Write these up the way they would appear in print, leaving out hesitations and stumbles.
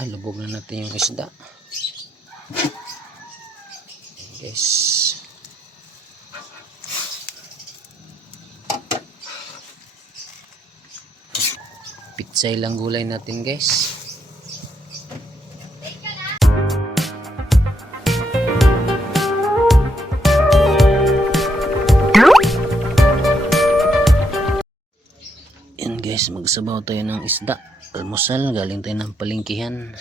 Lubog na natin yung isda. Guys, pitsay lang gulay natin guys. Yan guys, magsabaw tayo ng isda. Almusal, galing tayo ng palengkihan.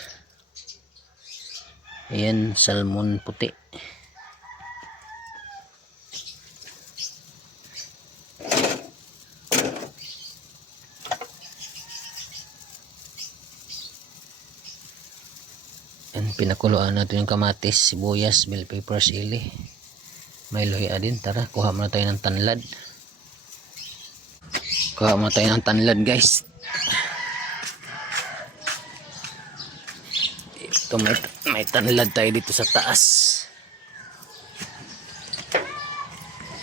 Ayan, salmon puti. Yan, pinakuluan natin yung kamatis, sibuyas, bell pepper, sili. May luya din. Tara, kuha muna tayo ng tanlad. Kuha muna tayo ng tanlad guys. Ito, may tanlad tayo dito sa taas.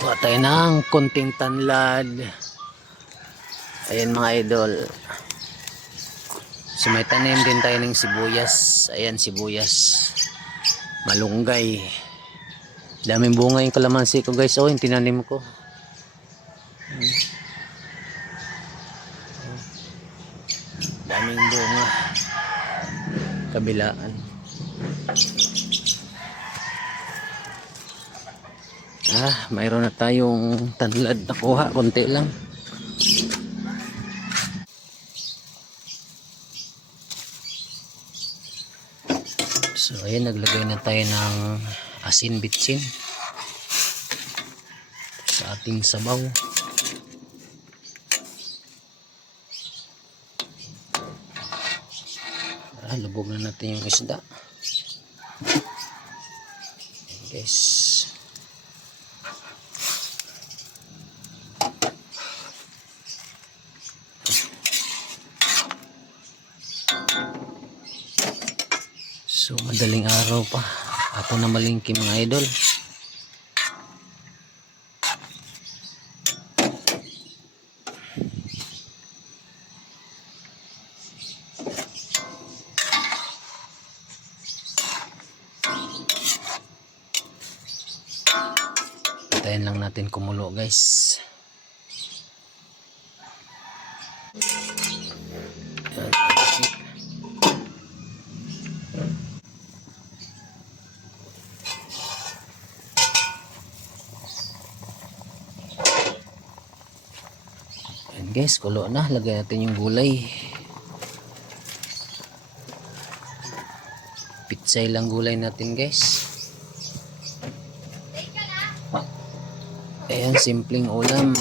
Kuha tayo ng konting tanlad. Ayan mga idol. So may tanim din tayo ng sibuyas. Ayan, sibuyas, malunggay. Daming bunga yung kalamansi ko guys. Oh, yung tinanim ko. Daming bunga. Kabilaan. Mayroon na tayong tanlad na kuha. Konti lang. So ayan, naglagay na tayo ng asin bitsin sa ating sabaw. Lubog na natin yung isda. Guys, so madaling araw pa ako na malingki mga idol. Hintayin lang natin kumulo guys. Ayan guys, kulo na. Lagay natin yung gulay. Pitsay lang gulay natin guys. Ayan, simpleng ulam.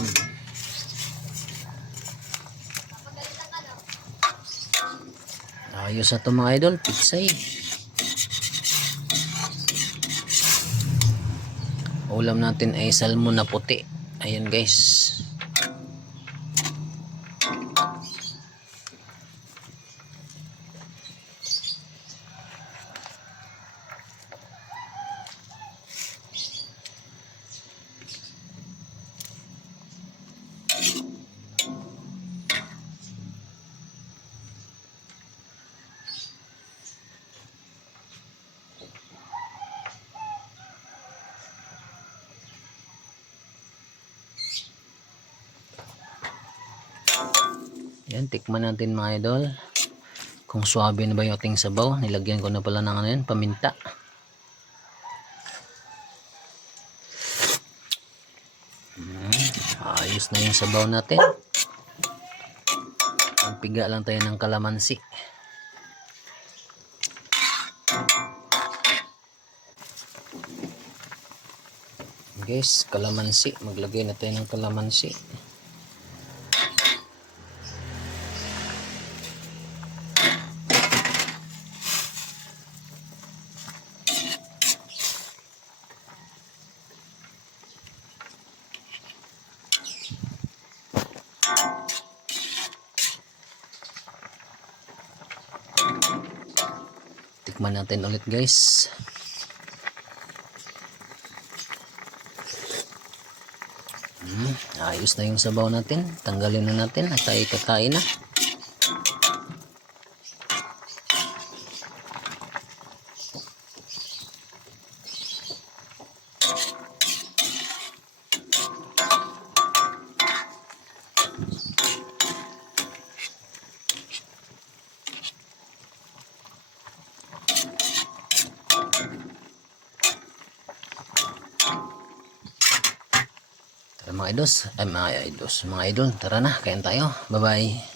Ayos na ito mga idol, pitsay. Ulam natin ay salmon na puti. Ayan guys. Yan, tikman natin mga idol kung suabe na ba yung ating sabaw. Nilagyan ko na pala ng ano yan, paminta. Ayos na yung sabaw natin. Piga lang tayo ng kalamansi. Guys, kalamansi. Maglagay na tayo ng kalamansi. Tikman natin ulit guys. Ayos na yung sabaw natin. Tanggalin na natin at tayo kakain na. Tara mga idos, ay mga idos, mga idol, tara na, kain tayo. Bye-bye.